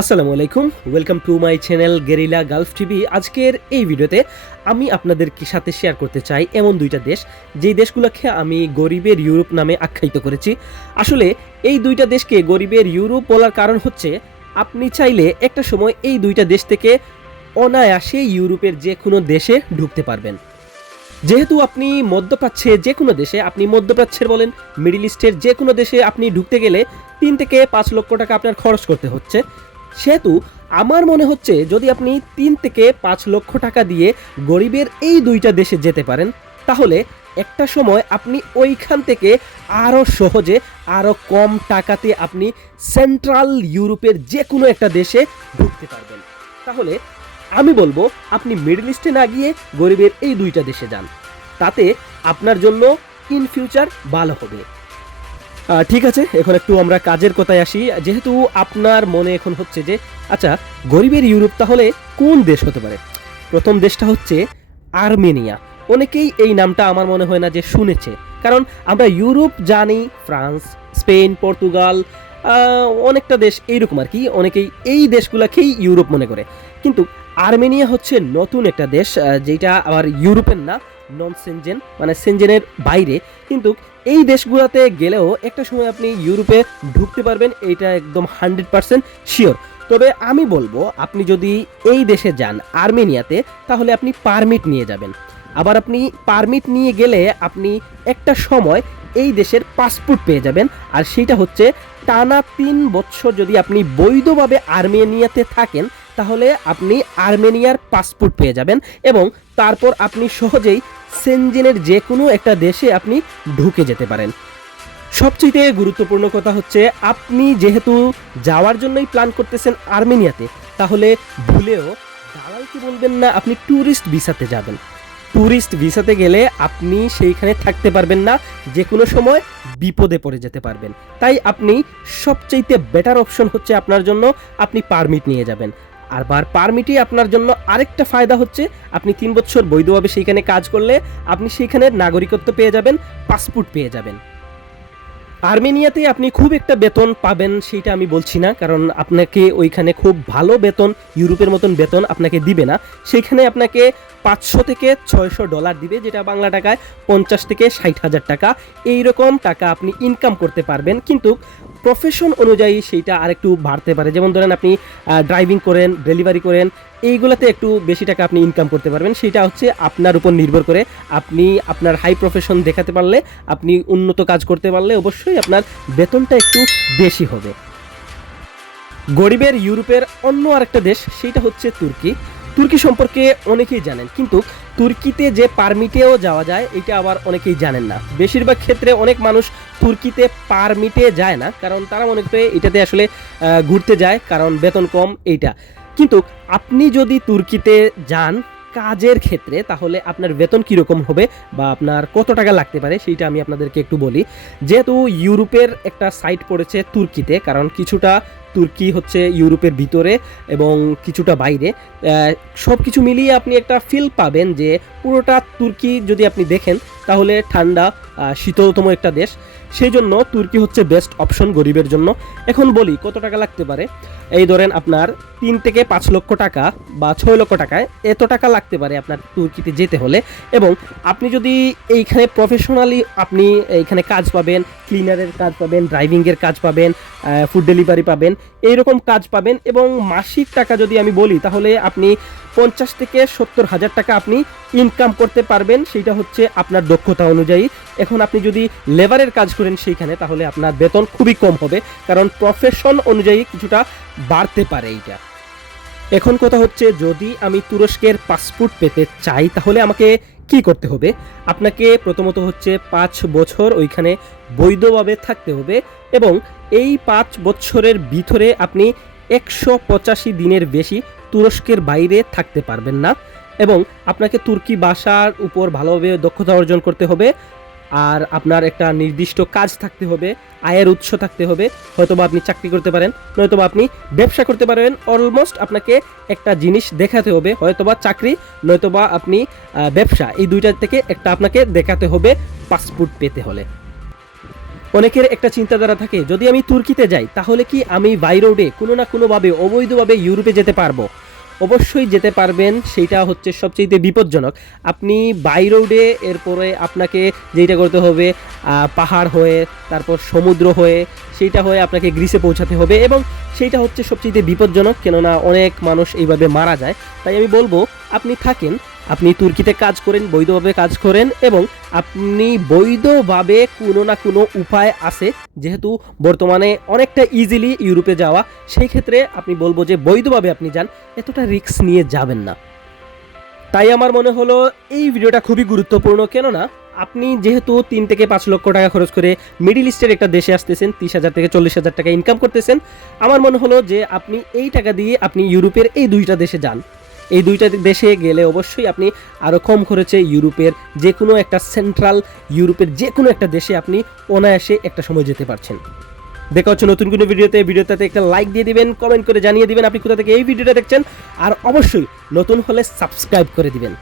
আসসালামু আলাইকুম, welcome to my channel guerrilla Gulf TV. আজকের এই ভিডিওতে আমি আপনাদের সাথে শেয়ার করতে চাই এমন দুইটা দেশ, যেই দেশগুলোকে আমি গরিবের ইউরোপ নামে আখ্যায়িত করেছি। আসলে এই দুইটা দেশকে গরিবের ইউরোপ বলার কারণ হচ্ছে, আপনি চাইলে একটা সময় এই দুইটা দেশ থেকে অনায়াসে ইউরোপের যে কোনো দেশে ঢুকতে পারবেন। যেহেতু আপনি মধ্যপ্রাচ্যে যে কোনো দেশে, আপনি মধ্যপ্রাচ্যের বলেন, মিডল ইস্টের যে কোনো দেশে আপনি ঢুকতে গেলে 3 থেকে 5 লক্ষ টাকা আপনার খরচ করতে হচ্ছে। সেহেতু আমার মনে হচ্ছে, যদি আপনি 3 থেকে 5 লক্ষ টাকা দিয়ে গরিবের এই দুইটা দেশে যেতে পারেন, তাহলে একটা সময় আপনি ওইখান থেকে আরও সহজে, আরও কম টাকাতে আপনি সেন্ট্রাল ইউরোপের যে কোনো একটা দেশে ঢুকতে পারবেন। তাহলে আমি বলবো, আপনি মিডল ইস্টে না গিয়ে গরিবের এই দুইটা দেশে যান, তাতে আপনার জন্য ইন ফিউচার ভালো হবে। ঠিক আছে, এখন একটু আমরা কাজের কথায় আসি। যেহেতু আপনার মনে এখন হচ্ছে যে আচ্ছা, গরিবের ইউরোপ তাহলে কোন দেশ হতে পারে? প্রথম দেশটা হচ্ছে আর্মেনিয়া। অনেকেই এই নামটা আমার মনে হয় না যে শুনেছে, কারণ আমরা ইউরোপ জানি ফ্রান্স, স্পেন, পর্তুগাল, অনেকটা দেশ এইরকম আর কি। অনেকেই এই দেশগুলোকেই ইউরোপ মনে করে, কিন্তু আর্মেনিয়া হচ্ছে নতুন একটা দেশ, যেটা আবার ইউরোপের না, নন সেনজেন, মানে সেনজেনের বাইরে। কিন্তু এই দেশগুলোতে গেলেও একটা সময় আপনি ইউরোপে ঢুকতে পারবেন, এইটা একদম 100% শিওর। তবে আমি বলবো, আপনি যদি এই দেশে যান আর্মেনিয়াতে, তাহলে আপনি পারমিট নিয়ে যাবেন। আবার আপনি পারমিট নিয়ে গেলে আপনি একটা সময় এই দেশের পাসপোর্ট পেয়ে যাবেন, আর সেইটা হচ্ছে টানা 3 বছর যদি আপনি বৈধভাবে আর্মেনিয়াতে থাকেন, তাহলে আপনি আর্মেনিয়ার পাসপোর্ট পেয়ে যাবেন, এবং তারপর আপনি সহজেই সেনজেনের যে কোনো একটা দেশে আপনি ঢুকে যেতে পারেন। সবচেয়ে গুরুত্বপূর্ণ কথা হচ্ছে, আপনি যেহেতু যাওয়ার জন্যই প্ল্যান করতেছেন আর্মেনিয়াতে, তাহলে ভুলেও দালালকে বলবেন না আপনি ট্যুরিস্ট ভিসাতে যাবেন। ট্যুরিস্ট ভিসাতে গেলে আপনি সেইখানে থাকতে পারবেন না, যে কোনো সময় বিপদে পড়ে যেতে পারবেন। তাই আপনি সবচেয়ে বেটার অপশন হচ্ছে আপনার জন্য, আপনি পারমিট নিয়ে যাবেন। আর পারমিটে আপনার জন্য আরেকটা ফায়দা হচ্ছে, আপনি 3 বছর বৈধভাবে সেইখানে কাজ করলে আপনি সেইখানে নাগরিকত্ব পেয়ে যাবেন, পাসপোর্ট পেয়ে যাবেন। আর্মেনিয়াতে আপনি খুব একটা বেতন পাবেন সেইটা আমি বলছি না, কারণ আপনাকে ওইখানে খুব ভালো বেতন, ইউরোপের মতন বেতন আপনাকে দিবে না। সেইখানে আপনাকে $500 থেকে $600 দিবে, যেটা বাংলা টাকায় 50 থেকে 60 হাজার টাকা। এইরকম টাকা আপনি ইনকাম করতে পারবেন, কিন্তু প্রফেশন অনুযায়ী সেইটা আরেকটু বাড়তে পারে। যেমন ধরেন, আপনি ড্রাইভিং করেন, ডেলিভারি করেন, এইগুলোতে একটু বেশি টাকা আপনি ইনকাম করতে পারবেন। সেটা হচ্ছে আপনার উপর নির্ভর করে। আপনি আপনার হাই প্রফেশন দেখাতে পারলে, আপনি উন্নত কাজ করতে পারলে অবশ্যই আপনার বেতনটা একটু বেশি হবে। গরিবের ইউরোপের অন্য আরেকটা দেশ, সেটা হচ্ছে তুর্কি। তুর্কি সম্পর্কে অনেকেই জানেন, কিন্তু তুর্কিতে যে পারমিটেও যাওয়া যায় এটা আবার অনেকেই জানেন না। বেশিরভাগ ক্ষেত্রে অনেক মানুষ তুর্কিতে পারমিটে যায় না, কারণ তারা মনে করে এটাতে আসলে ঘুরতে যায়, কারণ বেতন কম এইটা। কিন্তু আপনি যদি তুর্কিতে যান কাজের ক্ষেত্রে, তাহলে আপনার বেতন কীরকম হবে বা আপনার কত টাকা লাগতে পারে সেইটা আমি আপনাদেরকে একটু বলি। যেহেতু ইউরোপের একটা সাইট পড়েছে তুর্কিতে, কারণ কিছুটা তুর্কি হচ্ছে ইউরোপের ভিতরে এবং কিছুটা বাইরে, সব কিছু মিলিয়ে আপনি একটা ফিল পাবেন যে পুরোটা তুর্কি যদি আপনি দেখেন, তাহলে ঠান্ডা, শীতলতম একটা দেশ। সেই জন্য তুর্কি হচ্ছে বেস্ট অপশন গরিবের জন্য। এখন বলি কত টাকা লাগতে পারে। এই ধরেন, আপনার 3 থেকে 5 লক্ষ টাকা বা 6 লক্ষ টাকায় এত টাকা লাগতে পারে আপনার তুর্কিতে যেতে হলে। এবং আপনি যদি এইখানে প্রফেশনালি আপনি এইখানে কাজ পাবেন, ক্লিনারের কাজ পাবেন, ড্রাইভিংয়ের কাজ পাবেন, ফুড ডেলিভারি পাবেন, এইরকম কাজ পাবেন। এবং মাসিক টাকা যদি আমি বলি, তাহলে আপনি 50 থেকে 70 হাজার টাকা আপনি ইনকাম করতে পারবেন। সেইটা হচ্ছে আপনার দক্ষতা অনুযায়ী। এখন আপনি যদি লেবারের কাজ করেন সেইখানে, তাহলে আপনার বেতন খুবই কম হবে, কারণ প্রফেশন অনুযায়ী কিছুটা বাড়তে পারে এইটা। এখন কথা হচ্ছে, যদি আমি তুরস্কের পাসপোর্ট পেতে চাই, তাহলে আমাকে কি করতে হবে? আপনাকে প্রথমত হচ্ছে 5 বছর ওইখানে বৈধভাবে থাকতে হবে, এবং এই 5 বছরের ভিতরে আপনি 185 দিনের বেশি তুরস্কের বাইরে থাকতে পারবেন না। এবং আপনাকে তুর্কি ভাষার উপর ভালোভাবে দক্ষতা অর্জন করতে হবে, আর আপনার একটা নির্দিষ্ট কাজ থাকতে হবে, আয়ের উৎস থাকতে হবে। হয়তোবা আপনি চাকরি করতে পারেন, নয়তোবা আপনি ব্যবসা করতে পারেন। অলমোস্ট আপনাকে একটা জিনিস দেখাতে হবে, হয়তোবা চাকরি, নয়তোবা আপনি ব্যবসা। এই দুইটার থেকে একটা আপনাকে দেখাতে হবে পাসপোর্ট পেতে হলে। অনেকের একটা চিন্তাধারা থাকে, যদি আমি তুর্কিতে যাই তাহলে কি আমি বাই রোডে কোনো না কোনোভাবে অবৈধভাবে ইউরোপে যেতে পারবো? অবশ্যই যেতে পারবেন, সেইটা হচ্ছে সবচেয়ে বিপজ্জনক। আপনি বাই রোডে, এরপরে আপনাকে যেটা করতে হবে পাহাড় হয়ে, তারপর সমুদ্র হয়ে, সেইটা হয়ে আপনাকে গ্রিসে পৌঁছাতে হবে, এবং সেইটা হচ্ছে সবচেয়ে বিপজ্জনক, কেননা অনেক মানুষ এইভাবে মারা যায়। তাই আমি বলবো আপনি থাকেন, আপনি তুর্কিতে কাজ করেন, বৈধভাবে কাজ করেন, এবং আপনি বৈধভাবে কোনো না কোনো উপায় আছে, যেহেতু বর্তমানে অনেকটা ইজিলি ইউরোপে যাওয়া, সেই ক্ষেত্রে আপনি বলবো যে বৈধভাবে আপনি যান, এতটা রিস্ক নিয়ে যাবেন না। তাই আমার মনে হলো এই ভিডিওটা খুবই গুরুত্বপূর্ণ, কেননা আপনি যেহেতু 3 থেকে 5 লক্ষ টাকা খরচ করে মিডিল ইস্টের একটা দেশে আসতেছেন, 30,000 থেকে 40,000 টাকা ইনকাম করতেছেন, আমার মনে হলো যে আপনি এই টাকা দিয়ে আপনি ইউরোপের এই 2টা দেশে যান। এই 2টা দেশে গেলে অবশ্যই আপনি আরও কম খরচে ইউরোপের যে কোনো একটা সেন্ট্রাল ইউরোপের যে কোনো একটা দেশে আপনি অনায়াসে একটা সময় যেতে পারছেন। দেখা হচ্ছে নতুন কোনো ভিডিওতে একটা লাইক দিয়ে দিবেন, কমেন্ট করে জানিয়ে দিবেন আপনি কোথা থেকে এই ভিডিওটা দেখছেন, আর অবশ্যই নতুন হলে সাবস্ক্রাইব করে দিবেন।